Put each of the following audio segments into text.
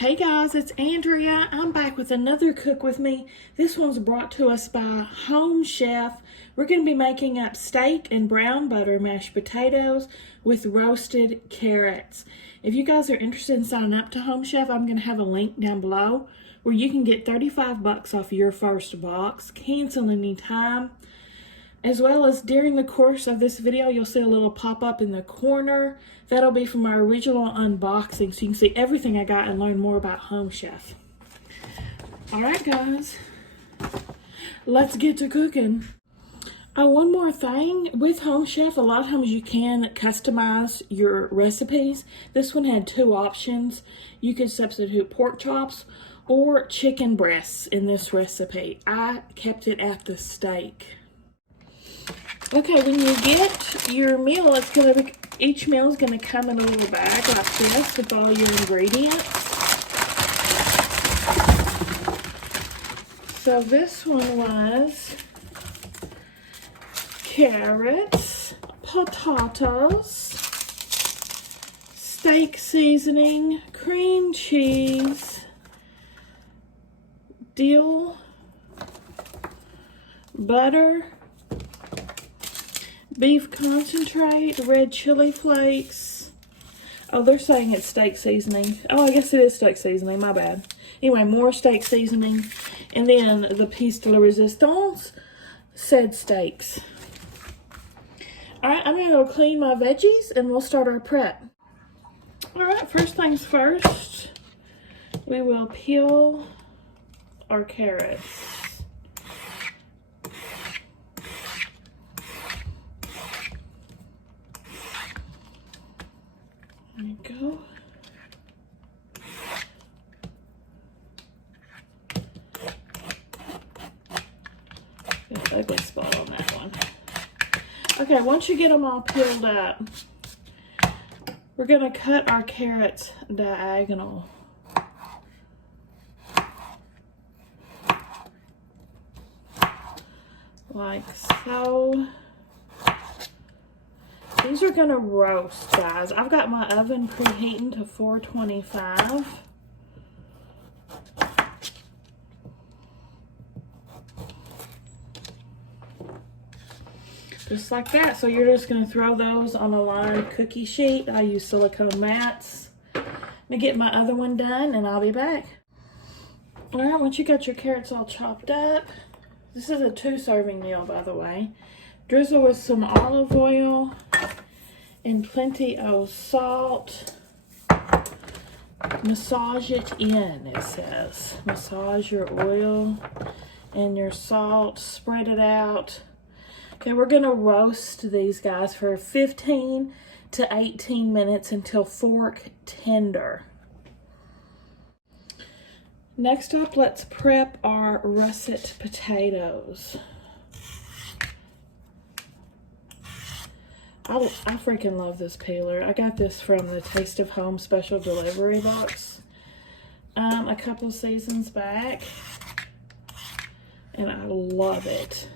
Hey guys, it's Andrea. I'm back with another Cook With Me. This one's brought to us by Home Chef. We're going to be making up steak and brown butter mashed potatoes with roasted carrots. If you guys are interested in signing up to Home Chef, I'm going to have a link down below where you can get $35 off your first box, cancel anytime. As well as during the course of this video, you'll see a little pop-up in the corner. That'll be from my original unboxing, so you can see everything I got and learn more about Home Chef. All right, guys, let's get to cooking. One more thing, with Home Chef, a lot of times you can customize your recipes. This one had two options. You could substitute pork chops or chicken breasts in this recipe. I kept it at the steak. Okay, when you get your meal, each meal is gonna come in a little bag like this with all your ingredients. So this one was carrots, potatoes, steak seasoning, cream cheese, dill, butter, beef concentrate, red chili flakes. Oh, they're saying it's steak seasoning. Oh, I guess it is steak seasoning, my bad. Anyway, more steak seasoning. And then the piece de la resistance said steaks. All right, I'm gonna go clean my veggies and we'll start our prep. All right, first things first, we will peel our carrots. There you go. Got an ugly spot on that one. Okay, once you get them all peeled up, we're gonna cut our carrots diagonal. Like so. These are gonna roast, guys. I've got my oven preheating to 425. Just like that. So you're just gonna throw those on a lined cookie sheet. I use silicone mats. Let me get my other one done and I'll be back. All right, once you got your carrots all chopped up, this is a 2-serving meal, by the way. Drizzle with some olive oil and plenty of salt. Massage it in, it says. Massage your oil and your salt. Spread it out. Okay, we're gonna roast these guys for 15 to 18 minutes until fork tender. Next up, let's prep our russet potatoes. I freaking love this peeler. I got this from the Taste of Home special delivery box a couple of seasons back, and I love it.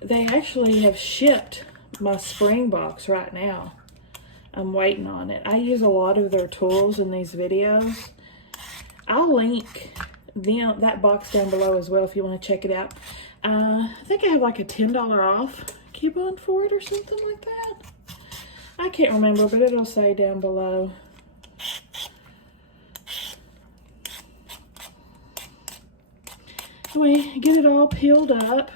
They actually have shipped my spring box right now. I'm waiting on it. I use a lot of their tools in these videos. I'll link that box down below as well if you want to check it out. I think I have like a $10 off coupon for it or something like that. I can't remember, but it'll say down below. We get it all peeled up.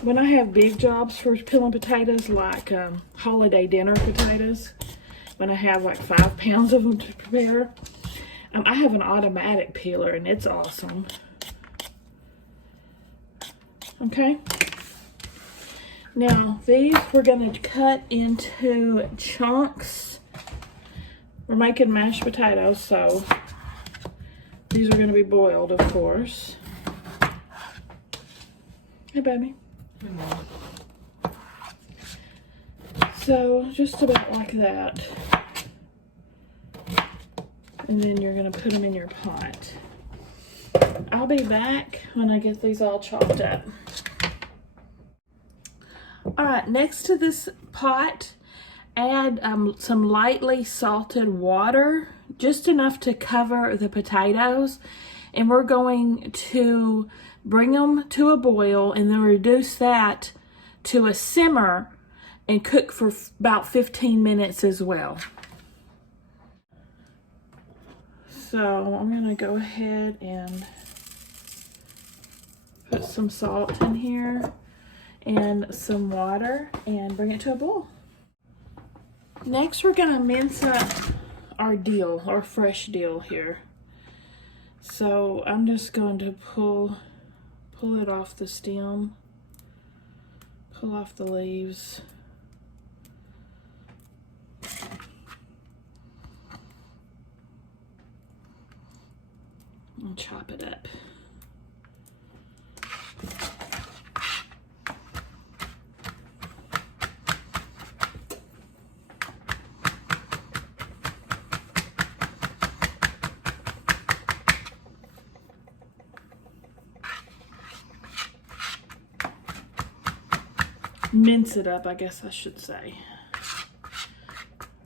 When I have big jobs for peeling potatoes, like holiday dinner potatoes, when I have like 5 pounds of them to prepare, I have an automatic peeler and it's awesome. Okay. Now, these we're going to cut into chunks. We're making mashed potatoes, so these are going to be boiled, of course. Hey, baby. So, just about like that. And then you're going to put them in your pot. I'll be back when I get these all chopped up. All right, next to this pot, add some lightly salted water, just enough to cover the potatoes. And we're going to bring them to a boil and then reduce that to a simmer and cook for about 15 minutes as well. So I'm gonna go ahead and put some salt in here and some water and bring it to a boil. Next, we're gonna mince up our dill, our fresh dill here. So I'm just going to pull it off the stem, pull off the leaves. And chop it up. Mince it up, I guess I should say.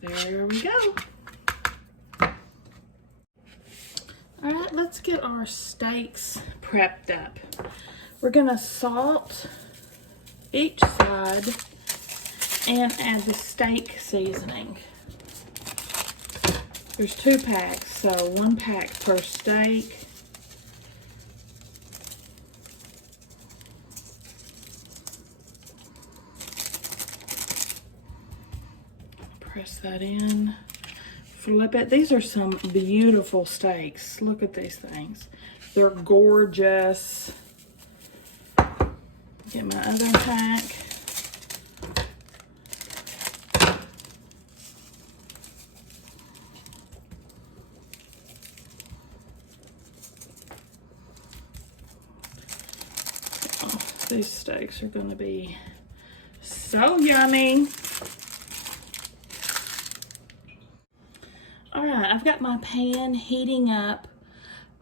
There we go. All right, let's get our steaks prepped up. We're gonna salt each side and add the steak seasoning. There's 2 packs, so 1 pack per steak. Press that in, flip it. These are some beautiful steaks. Look at these things. They're gorgeous. Get my other pack. Oh, these steaks are gonna be so yummy. All right, I've got my pan heating up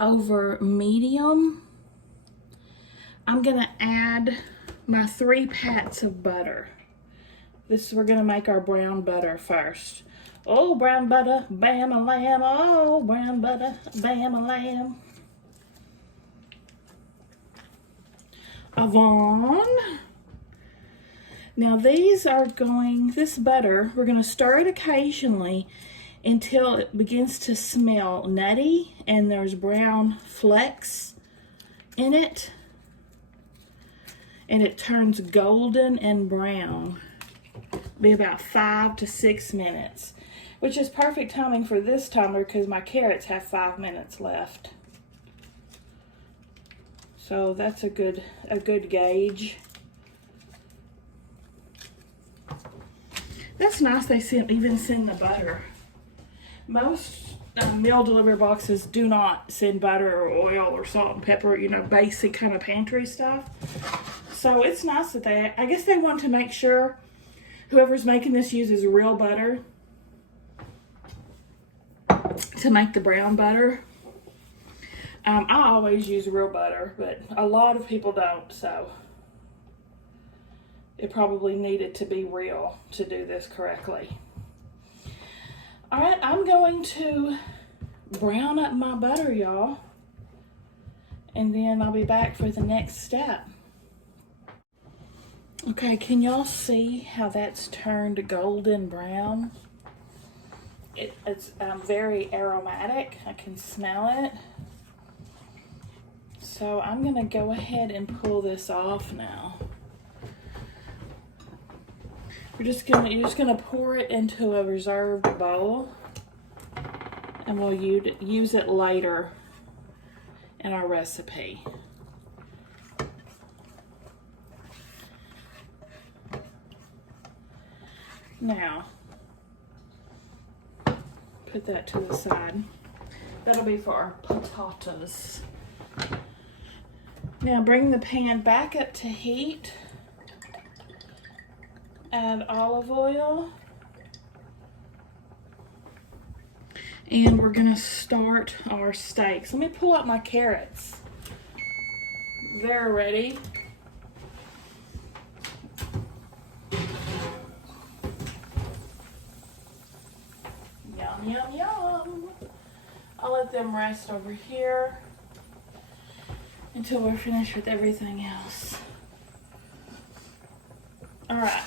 over medium. I'm gonna add my 3 pats of butter. We're gonna make our brown butter first. Oh, brown butter, bam-a-lamb. Oh, brown butter, bam-a-lamb. Avon. Now this butter, we're gonna stir it occasionally until it begins to smell nutty and there's brown flecks in it and it turns golden and brown. Be about 5 to 6 minutes, which is perfect timing for this timer because my carrots have 5 minutes left. So that's a good gauge. That's nice they even send the butter. Most meal delivery boxes do not send butter or oil or salt and pepper, you know, basic kind of pantry stuff. So it's nice that I guess they want to make sure whoever's making this uses real butter to make the brown butter. I always use real butter, but a lot of people don't, so it probably needed to be real to do this correctly. All right, I'm going to brown up my butter, y'all, and then I'll be back for the next step. Okay, can y'all see how that's turned golden brown? It's very aromatic. I can smell it. So I'm gonna go ahead and pull this off now. You're just gonna pour it into a reserved bowl, and we'll use it later in our recipe. Now, put that to the side. That'll be for our potatoes. Now bring the pan back up to heat. Add olive oil. And we're gonna start our steaks. Let me pull out my carrots. They're ready. Yum, yum. I'll let them rest over here until we're finished with everything else. All right,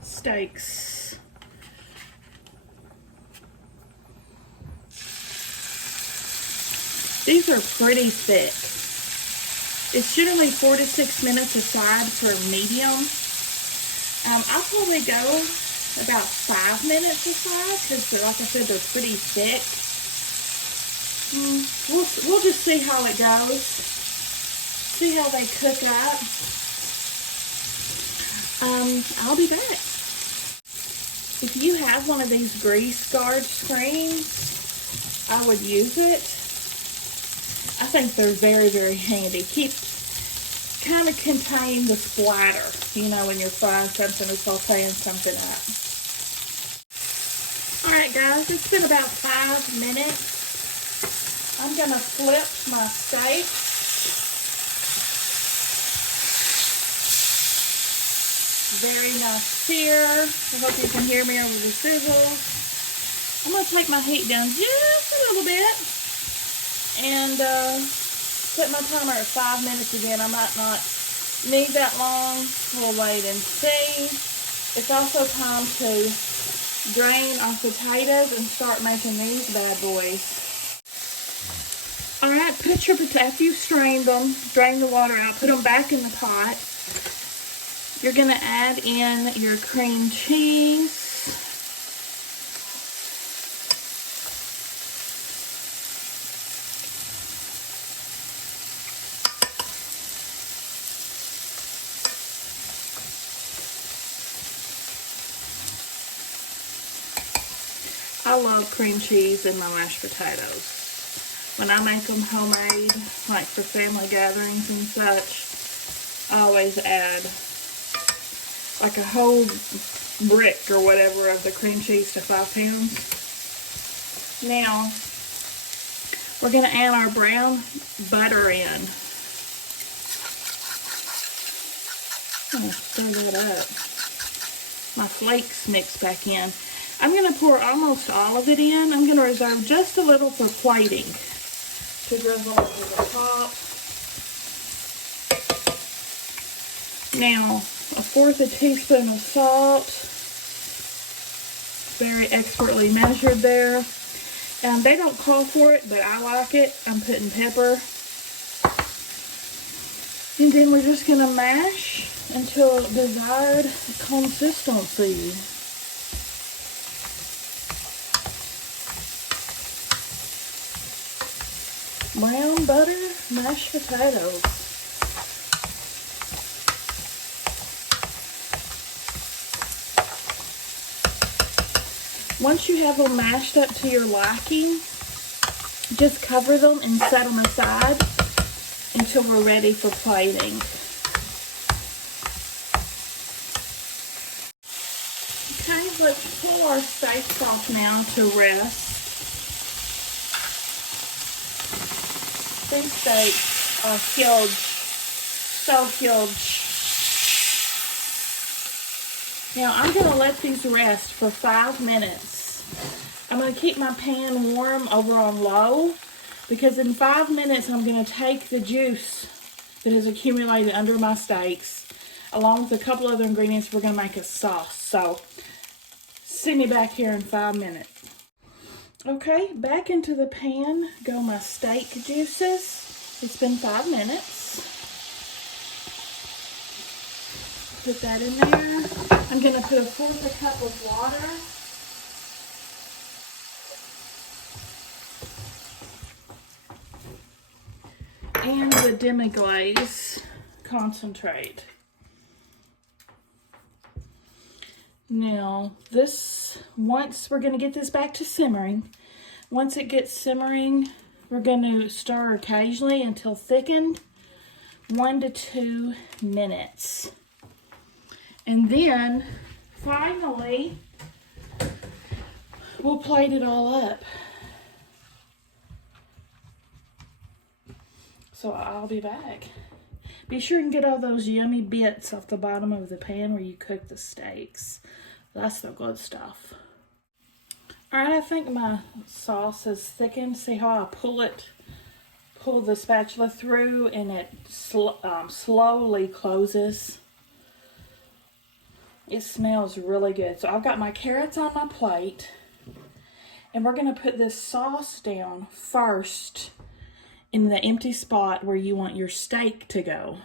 steaks. These are pretty thick. It's generally 4 to 6 minutes aside for medium. I'll probably go about 5 minutes aside because, like I said, they're pretty thick. We'll just see how it goes. See how they cook up. I'll be back. If you have one of these grease guard screens, I would use it. I think they're very, very handy. Kind of contain the splatter, you know, when you're frying something or sauteing something up. Alright guys, it's been about 5 minutes. I'm going to flip my steak. Very nice sear. I hope you can hear me over the sizzle. I'm going to take my heat down just a little bit and set my timer at 5 minutes again. I might not need that long. We'll wait and see. It's also time to drain our potatoes and start making these bad boys. Alright, after you've strained them, drain the water out, put them back in the pot. You're going to add in your cream cheese. I love cream cheese in my mashed potatoes. When I make them homemade, like for family gatherings and such, I always add like a whole brick or whatever of the cream cheese to 5 pounds. Now, we're going to add our brown butter in. I'm going to stir that up. My flakes mix back in. I'm going to pour almost all of it in. I'm going to reserve just a little for plating to drizzle over the top. Now, 1/4 teaspoon of salt. Very expertly measured there. They don't call for it, but I like it. I'm putting pepper. And then we're just going to mash until desired consistency. Brown butter mashed potatoes. Once you have them mashed up to your liking, just cover them and set them aside until we're ready for plating. Okay, let's pull our steaks off now to rest. These steaks are huge, so huge. Now I'm going to let these rest for 5 minutes. I'm going to keep my pan warm over on low because in 5 minutes I'm going to take the juice that has accumulated under my steaks along with a couple other ingredients. We're going to make a sauce. So see me back here in 5 minutes. Okay, back into the pan go my steak juices. It's been 5 minutes. Put that in there. I'm going to put 1/4 cup of water. And the demi-glaze concentrate. Now, once we're going to get this back to simmering. Once it gets simmering, we're going to stir occasionally until thickened, 1 to 2 minutes. And then, finally, we'll plate it all up. So I'll be back. Be sure and get all those yummy bits off the bottom of the pan where you cook the steaks. That's the good stuff. All right, I think my sauce is thickened. See how I pull the spatula through and it slowly closes. It smells really good. So I've got my carrots on my plate, and we're gonna put this sauce down first in the empty spot where you want your steak to go.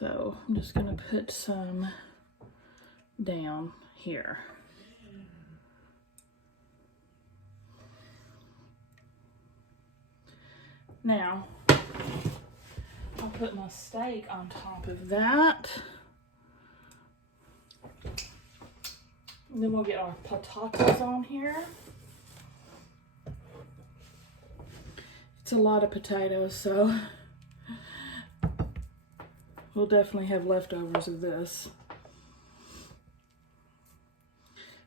So I'm just gonna put some down here. Now, I'll put my steak on top of that. And then we'll get our potatoes on here. It's a lot of potatoes, so we'll definitely have leftovers of this.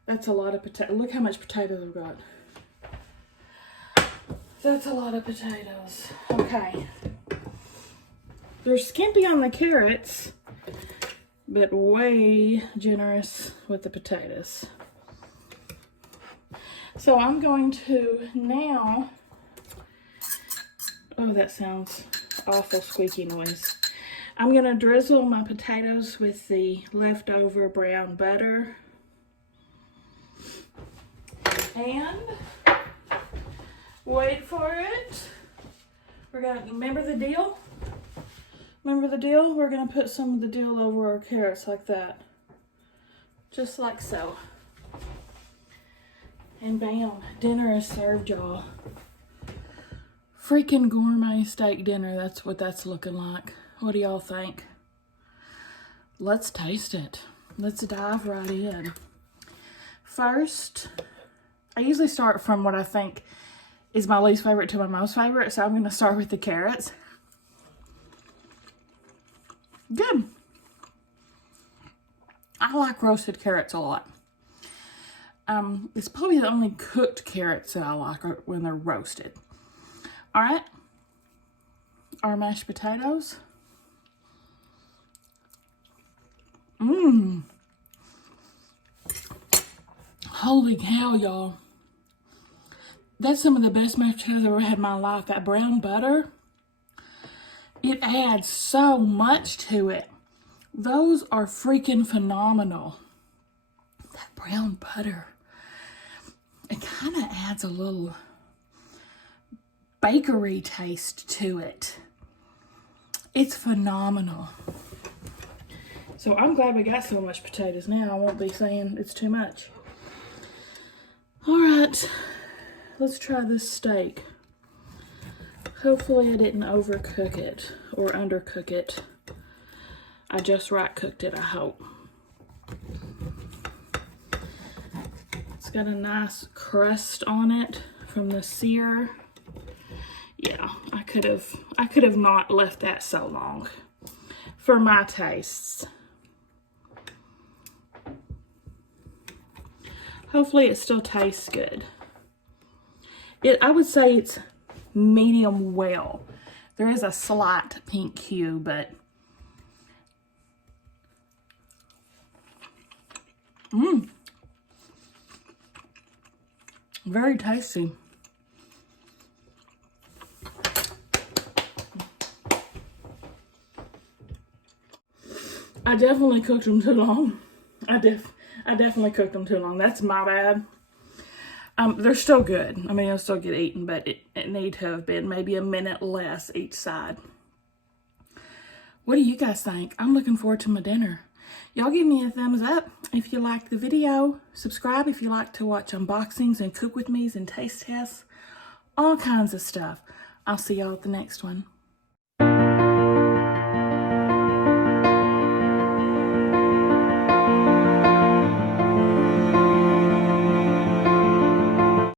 That's a lot of potato. Look how much potatoes I've got. That's a lot of potatoes. Okay. They're skimpy on the carrots, but way generous with the potatoes. So I'm going to now, oh, that sounds awful squeaky noise. I'm gonna drizzle my potatoes with the leftover brown butter. And wait for it. We're gonna, remember the deal? Remember the deal? We're gonna put some of the dill over our carrots like that. Just like so. And bam, dinner is served, y'all. Freaking gourmet steak dinner, that's what that's looking like. What do y'all think? Let's taste it. Let's dive right in. First, I usually start from what I think is my least favorite to my most favorite, so I'm going to start with the carrots. Good. I like roasted carrots a lot. It's probably the only cooked carrots that I like when they're roasted. All right, our mashed potatoes. Holy cow, y'all. That's some of the best mashed potatoes I've ever had in my life. That brown butter, it adds so much to it. Those are freaking phenomenal. That brown butter, it kind of adds a little bakery taste to it. It's phenomenal. So I'm glad we got so much potatoes now. I won't be saying it's too much. All right, let's try this steak. Hopefully I didn't overcook it or undercook it. I just right cooked it, I hope. It's got a nice crust on it from the sear. Yeah, I could have not left that so long for my tastes. Hopefully it still tastes good. I would say it's medium well. There is a slight pink hue, but very tasty. I definitely cooked them too long. I definitely cooked them too long. That's my bad. They're still good. I mean, they'll still get eaten, but it need to have been maybe a minute less each side. What do you guys think? I'm looking forward to my dinner. Y'all give me a thumbs up if you liked the video. Subscribe if you like to watch unboxings and cook with me's and taste tests. All kinds of stuff. I'll see y'all at the next one.